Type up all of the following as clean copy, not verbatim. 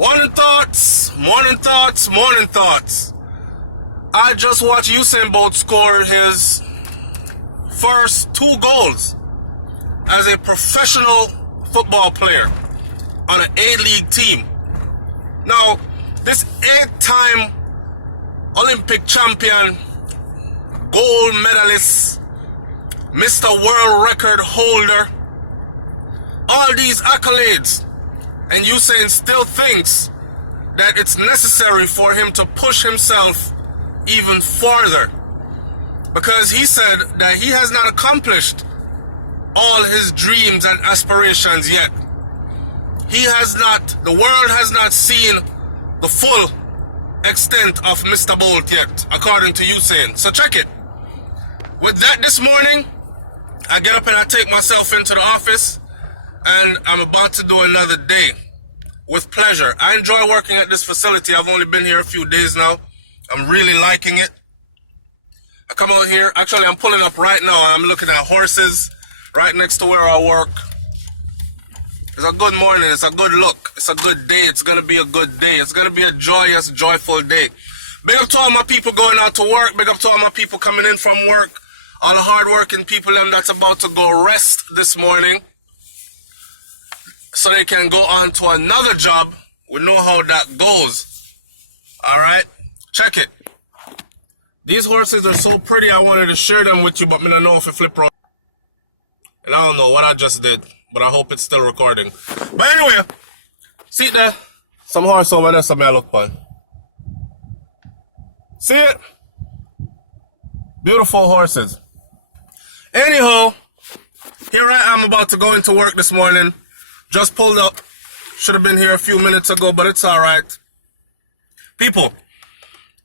Morning thoughts, morning thoughts, morning thoughts. I just watched Usain Bolt score his first 2 goals as a professional football player on an A-League team. Now, this 8-time Olympic champion, gold medalist, Mr. World Record holder, all these accolades, and Usain still thinks that it's necessary for him to push himself even further, because he said that he has not accomplished all his dreams and aspirations yet. The world has not seen the full extent of Mr. Bolt yet, according to Usain. So check it. With that, this morning, I get up and I take myself into the office, and I'm about to do another day with pleasure. I enjoy working at this facility. I've only been here a few days now. I'm really liking it. I come out here. Actually, I'm pulling up right now. I'm looking at horses right next to where I work. It's a good morning. It's a good look. It's a good day. It's going to be a good day. It's going to be a joyous, joyful day. Big up to all my people going out to work. Big up to all my people coming in from work. All the hard-working people that's about to go rest this morning, so they can go on to another job. We know how that goes. Alright? Check it. These horses are so pretty, I wanted to share them with you, but I don't know if it flip around. And I don't know what I just did, but I hope it's still recording. But anyway, see there? Some horse over there, some I look fun. See it? Beautiful horses. Anyhow, here I am about to go into work this morning. Just pulled up. Should have been here a few minutes ago, but it's alright. People,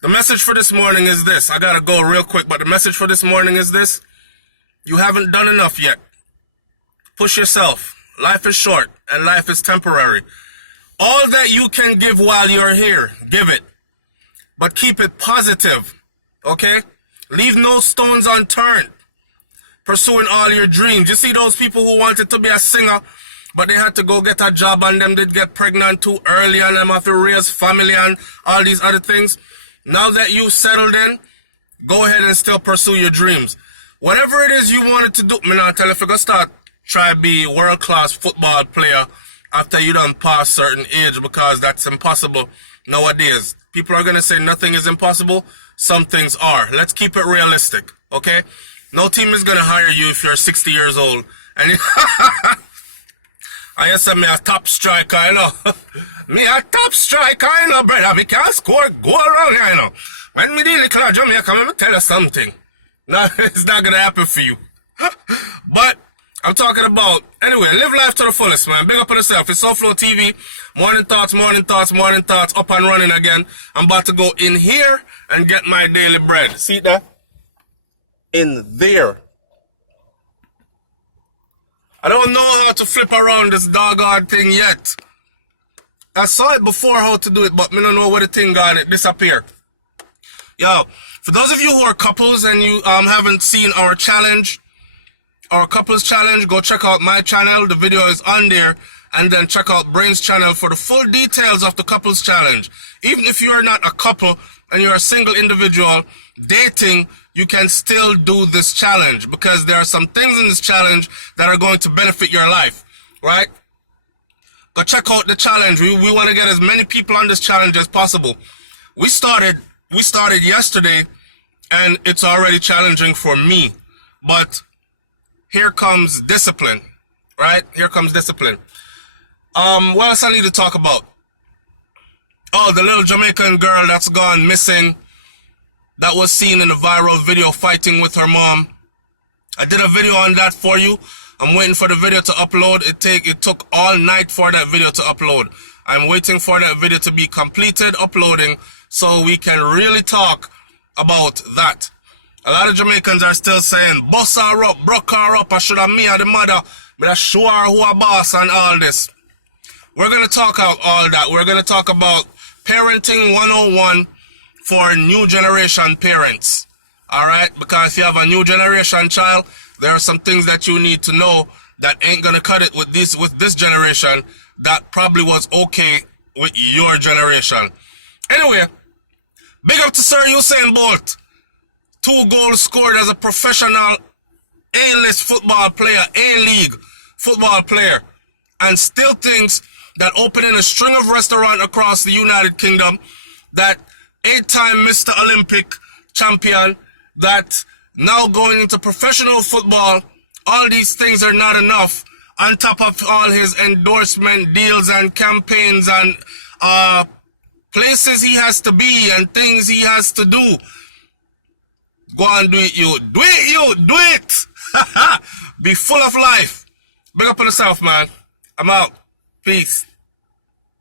the message for this morning is this. I gotta go real quick, but the message for this morning is this. You haven't done enough yet. Push yourself. Life is short, and life is temporary. All that you can give while you're here, give it. But keep it positive, okay? Leave no stones unturned. Pursuing all your dreams. You see those people who wanted to be a singer, but they had to go get a job, and them did get pregnant too early, and them have to raise family and all these other things. Now that you've settled in, go ahead and still pursue your dreams. Whatever it is you wanted to do, me not tell you if you're going to start, try to be a world-class football player after you done pass certain age, because that's impossible nowadays. People are going to say nothing is impossible. Some things are. Let's keep it realistic, okay? No team is going to hire you if you're 60 years old. And I said me a top striker, you know. Me a top striker, you know, brother. Me can score goal around here, you know. When me deal with Jamaica, let me tell you something. No, it's not going to happen for you. But I'm talking about, anyway, live life to the fullest, man. Big up on yourself. It's SouFloTv. Morning thoughts, morning thoughts, morning thoughts. Up and running again. I'm about to go in here and get my daily bread. See that? In there. I don't know how to flip around this doggone thing yet. I saw it before how to do it, but I don't know where the thing got it disappear. Yo, for those of you who are couples and you haven't seen our challenge, our couples challenge, go check out my channel. The video is on there. And then check out Brains' channel for the full details of the couples challenge. Even if you are not a couple and you're a single individual dating, you can still do this challenge, because there are some things in this challenge that are going to benefit your life, right? Go check out the challenge. We want to get as many people on this challenge as possible. We started yesterday, and it's already challenging for me. But here comes discipline, right? Here comes discipline. What else I need to talk about? Oh, the little Jamaican girl that's gone missing, that was seen in the viral video fighting with her mom. I did a video on that for you. I'm waiting for the video to upload. It took all night for that video to upload. I'm waiting for that video to be completed uploading so we can really talk about that. A lot of Jamaicans are still saying, boss her up, broke her up, I should have me or the mother, but I show her who a boss and all this. We're going to talk about all that. We're going to talk about parenting 101 for new generation parents. Alright? Because if you have a new generation child, there are some things that you need to know that ain't going to cut it with this generation that probably was okay with your generation. Anyway, big up to Sir Usain Bolt. 2 goals scored as a professional A-list football player, A-league football player, and still thinks that opening a string of restaurants across the United Kingdom, that 8-time Mr. Olympic champion, that now going into professional football, all these things are not enough, on top of all his endorsement deals and campaigns and places he has to be and things he has to do. Go and do it, you. Do it, you. Do it. Be full of life. Big up on yourself, man. I'm out. Peace.